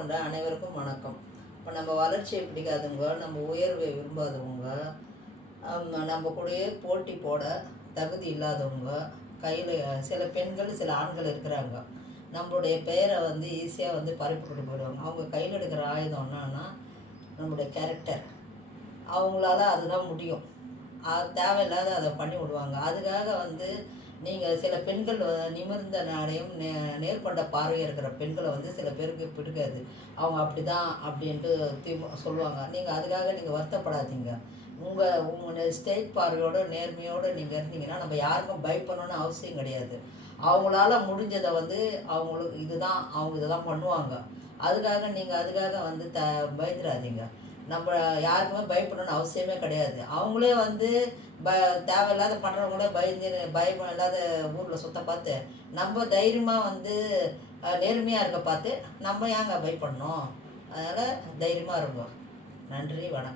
கொண்ட அனைவருக்கும் வணக்கம். இப்போ நம்ம வளர்ச்சியை பிடிக்காதவங்க, நம்ம உயர்வை விரும்பாதவங்க, நம்ம கூடயே போட்டி போட தகுதி இல்லாதவங்க, கையில் சில பெண்கள் சில ஆண்கள் இருக்கிறாங்க. நம்மளுடைய பெயரை ஈஸியாக பறிப்புக்கிட்டு போயிடுவாங்க. அவங்க கையில் எடுக்கிற ஆயுதம் என்னன்னா நம்மளுடைய கேரக்டர். அவங்களால அதுதான் முடியும். அது தேவையில்லாத அதை பண்ணி விடுவாங்க. அதுக்காக நீங்கள் சில பெண்கள் நிமிர்ந்த நாணயம் நேர்கொண்ட பார்வையாக இருக்கிற பெண்களை சில பேருக்கு பிடிக்காது. அவங்க அப்படி தான் அப்படின்ட்டு சொல்லுவாங்க. நீங்கள் அதுக்காக நீங்கள் வருத்தப்படாதீங்க. உங்கள் ஸ்டேட் பார்வையோட நேர்மையோடு நீங்கள் இருந்தீங்கன்னா நம்ம யாருக்கும் பயப்படணும்னு அவசியம் கிடையாது. அவங்களால முடிஞ்சதை அவங்களுக்கு அவங்க இதை தான் பண்ணுவாங்க. அதுக்காக பயந்துடாதீங்க. நம்ம யாருக்குமே பயப்படணும்னு அவசியமே கிடையாது. அவங்களே தேவையில்லாத பண்ணுறவங்களே பயம் இல்லாத ஊரில் சுத்த பார்த்து நம்ம தைரியமாக நேர்மையாக இருக்க பார்த்து நம்ம ஏங்க பயப்படணும்? அதனால் தைரியமாக இருக்கும். நன்றி, வணக்கம்.